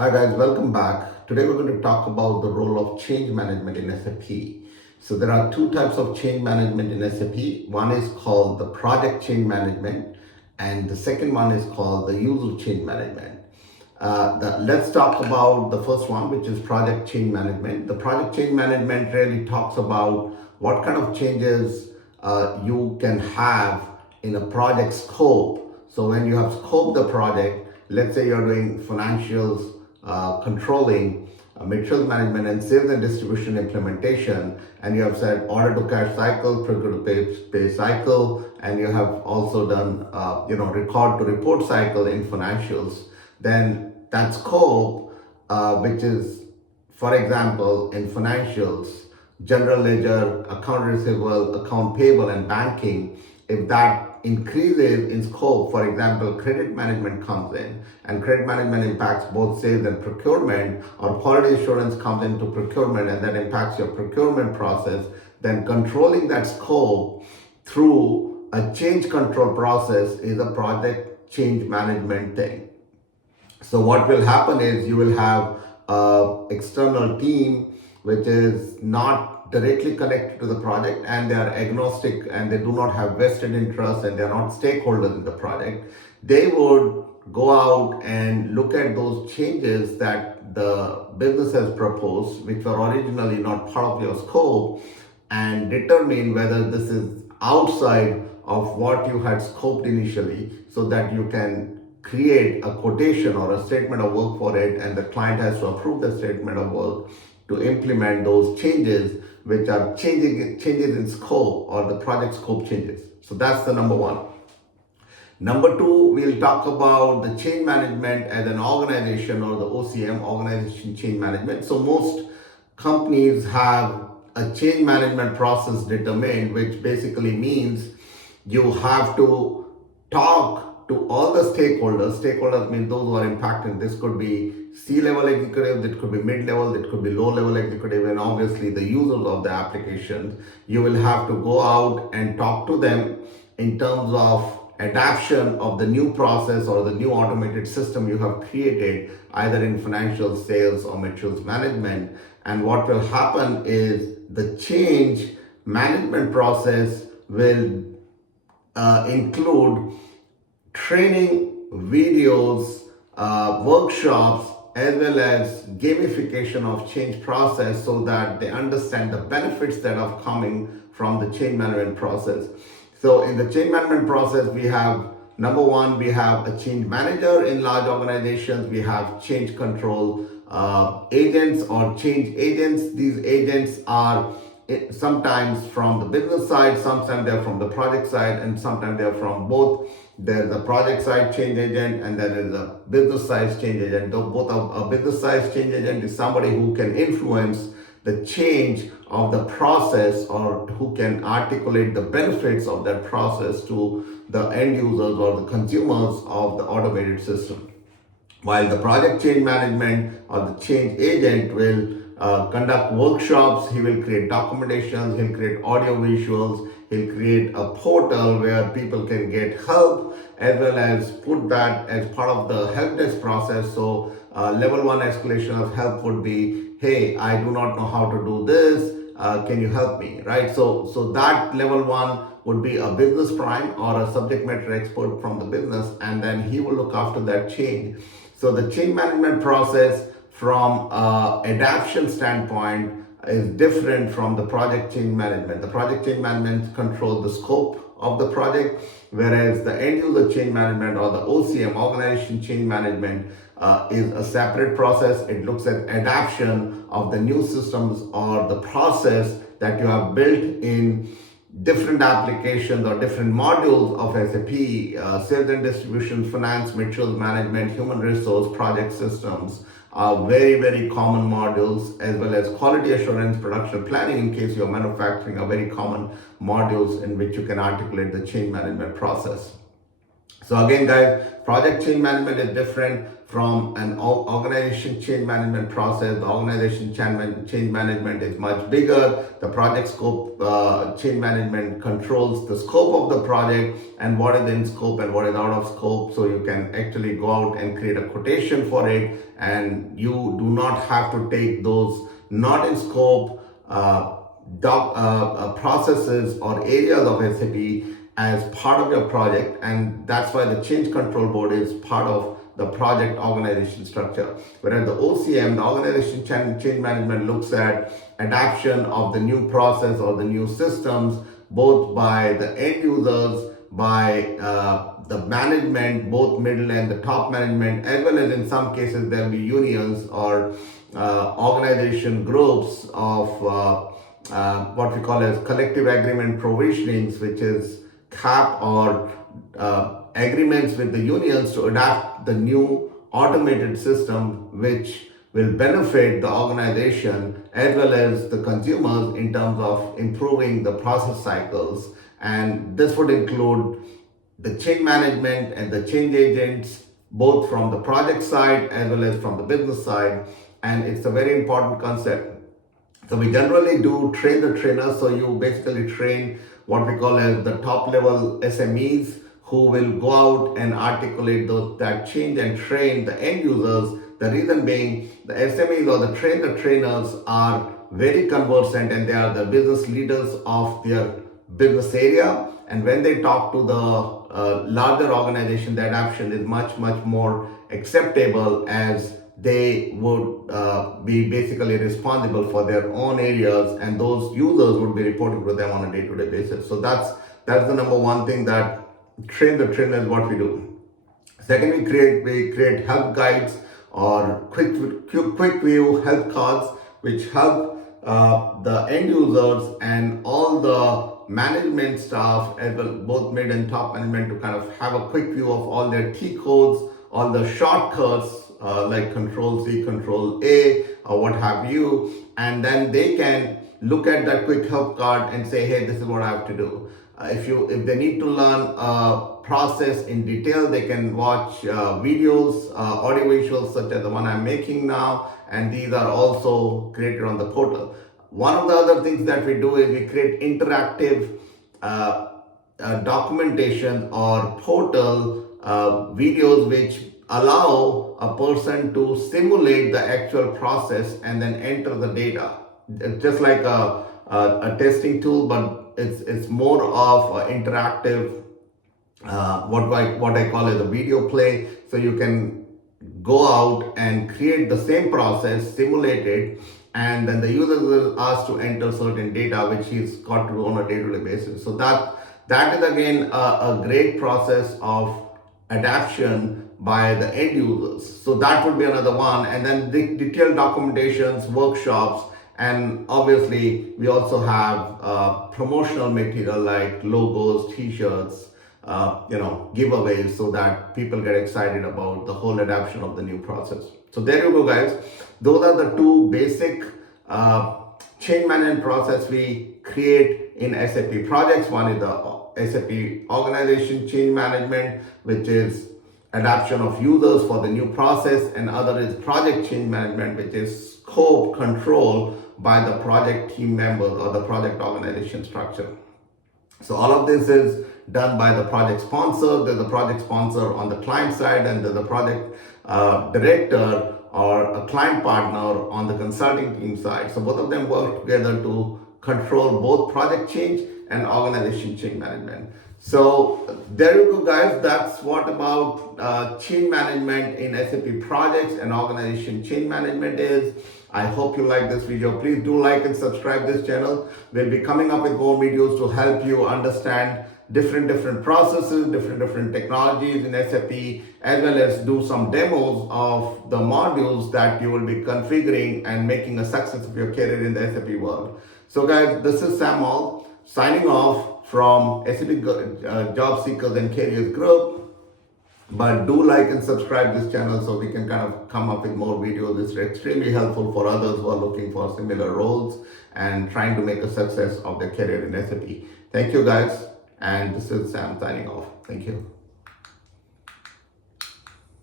Hi guys, welcome back. Today we're going to talk about the role of change management in SAP. So there are two types of change management in SAP. One is called the project change management and the second one is called the user change management. Let's talk about the first one, which is project change management. The project change management really talks about what kind of changes you can have in a project scope. So when you have scoped the project, let's say you're doing financials, controlling, materials management, and sales and distribution implementation, and you have said order to cash cycle, procure to pay cycle, and you have also done record to report cycle in financials. Then that scope, which is, for example, in financials, general ledger, account receivable, account payable, and banking, if that increases in scope, for example, credit management comes in, and credit management impacts both sales and procurement, or quality assurance comes into procurement and that impacts your procurement process, then controlling that scope through a change control process is a project change management thing. So what will happen is you will have an external team which is not directly connected to the project, and they are agnostic and they do not have vested interest and they are not stakeholders in the project. They would go out and look at those changes that the business has proposed, which were originally not part of your scope, and determine whether this is outside of what you had scoped initially, so that you can create a quotation or a statement of work for it, and the client has to approve the statement of work to implement those changes, which are changes in scope or the project scope changes. So that's the number one. Number two, we'll talk about the change management as an organization, or the OCM, organization change management. So most companies have a change management process determined, which basically means you have to talk to all the stakeholders. Stakeholders mean those who are impacted. This could be C-level executive, it could be mid-level, it could be low-level executive, and obviously the users of the applications. You will have to go out and talk to them in terms of adoption of the new process or the new automated system you have created, either in financial, sales, or materials management. And what will happen is the change management process will include training videos, workshops, as well as gamification of change process, so that they understand the benefits that are coming from the change management process. So in the change management process, we have, number one, we have a change manager. In large organizations, we have change control agents or change agents. These agents are sometimes from the business side, sometimes they're from the project side, and sometimes they're from both. There's a project side change agent and then there's a business side change agent. Both a business side change agent is somebody who can influence the change of the process, or who can articulate the benefits of that process to the end users or the consumers of the automated system. While the project change management or the change agent will conduct workshops, he will create documentations, he'll create audio visuals, he'll create a portal where people can get help, as well as put that as part of the help desk process. So level one escalation of help would be, hey, I do not know how to do this, can you help me, right? So that level one would be a business prime or a subject matter expert from the business, and then he will look after that change. So the change management process from adoption standpoint is different from the project change management. The project change management controls the scope of the project, whereas the end user change management, or the OCM, organization change management, is a separate process. It looks at adoption of the new systems or the process that you have built in different applications or different modules of SAP, sales and distribution, finance, materials management, human resource, project systems are very, very common modules, as well as quality assurance, production planning, in case you're manufacturing, are very common modules in which you can articulate the change management process. So again, guys, project change management is different from an organization change management process. The organization change management is much bigger. The project scope change management controls the scope of the project and what is in scope and what is out of scope. So you can actually go out and create a quotation for it, and you do not have to take those not in scope processes or areas of SAP as part of your project, and that's why the change control board is part of the project organization structure. Whereas the OCM, the organization change management, looks at adoption of the new process or the new systems, both by the end users, by the management, both middle and the top management, as well as in some cases there will be unions or organization groups of what we call as collective agreement provisionings, which is CAP or agreements with the unions to adopt the new automated system, which will benefit the organization as well as the consumers in terms of improving the process cycles. And this would include the change management and the change agents, both from the project side as well as from the business side. And it's a very important concept. So we generally do train the trainers. So you basically train what we call as the top level SMEs, who will go out and articulate that change and train the end users. The reason being, the SMEs or the trainers are very conversant and they are the business leaders of their business area. And when they talk to the larger organization, the adoption is much more acceptable, as they would be basically responsible for their own areas, and those users would be reporting to them on a day-to-day basis. So that's the number one thing, that train the trainer is what we do. Second, we create help guides or quick view help cards, which help the end users and all the management staff, as well both mid and top management, to kind of have a quick view of all their T codes, all the shortcuts like Control C, Control A, or what have you, and then they can look at that quick help card and say, hey, this is what I have to do. If they need to learn a process in detail, they can watch videos, audio visuals such as the one I'm making now, and these are also created on the portal. One of the other things that we do is we create interactive documentation or portal videos which allow a person to simulate the actual process and then enter the data. It's just like a testing tool, but it's more of an interactive, what I call as a video play. So you can go out and create the same process, simulate it, and then the user is asked to enter certain data which he's got to do on a day-to-day basis. So that is again a great process of adaptation by the end users. So that would be another one. And then the detailed documentations, workshops, and obviously we also have promotional material like logos, t-shirts, giveaways, so that people get excited about the whole adoption of the new process. So there you go, guys. Those are the two basic change management process we create in SAP projects. One is the SAP organization change management, which is adoption of users for the new process, and other is project change management, which is scope control by the project team members or the project organization structure. So all of this is done by the project sponsor. There's a project sponsor on the client side, and there's a project director or a client partner on the consulting team side. So both of them work together to control both project change and organization change management. So there you go, guys. That's what about change management in SAP projects and organization change management is. I hope you like this video. Please do like and subscribe this channel. We'll be coming up with more videos to help you understand different processes, different technologies in SAP, as well as do some demos of the modules that you will be configuring and making a success of your career in the SAP world. So guys, this is Sam All signing off from SAP Job Seekers and Careers Group. But do like and subscribe this channel so we can kind of come up with more videos. It's extremely helpful for others who are looking for similar roles and trying to make a success of their career in SAP. Thank you, guys. And this is Sam signing off. Thank you.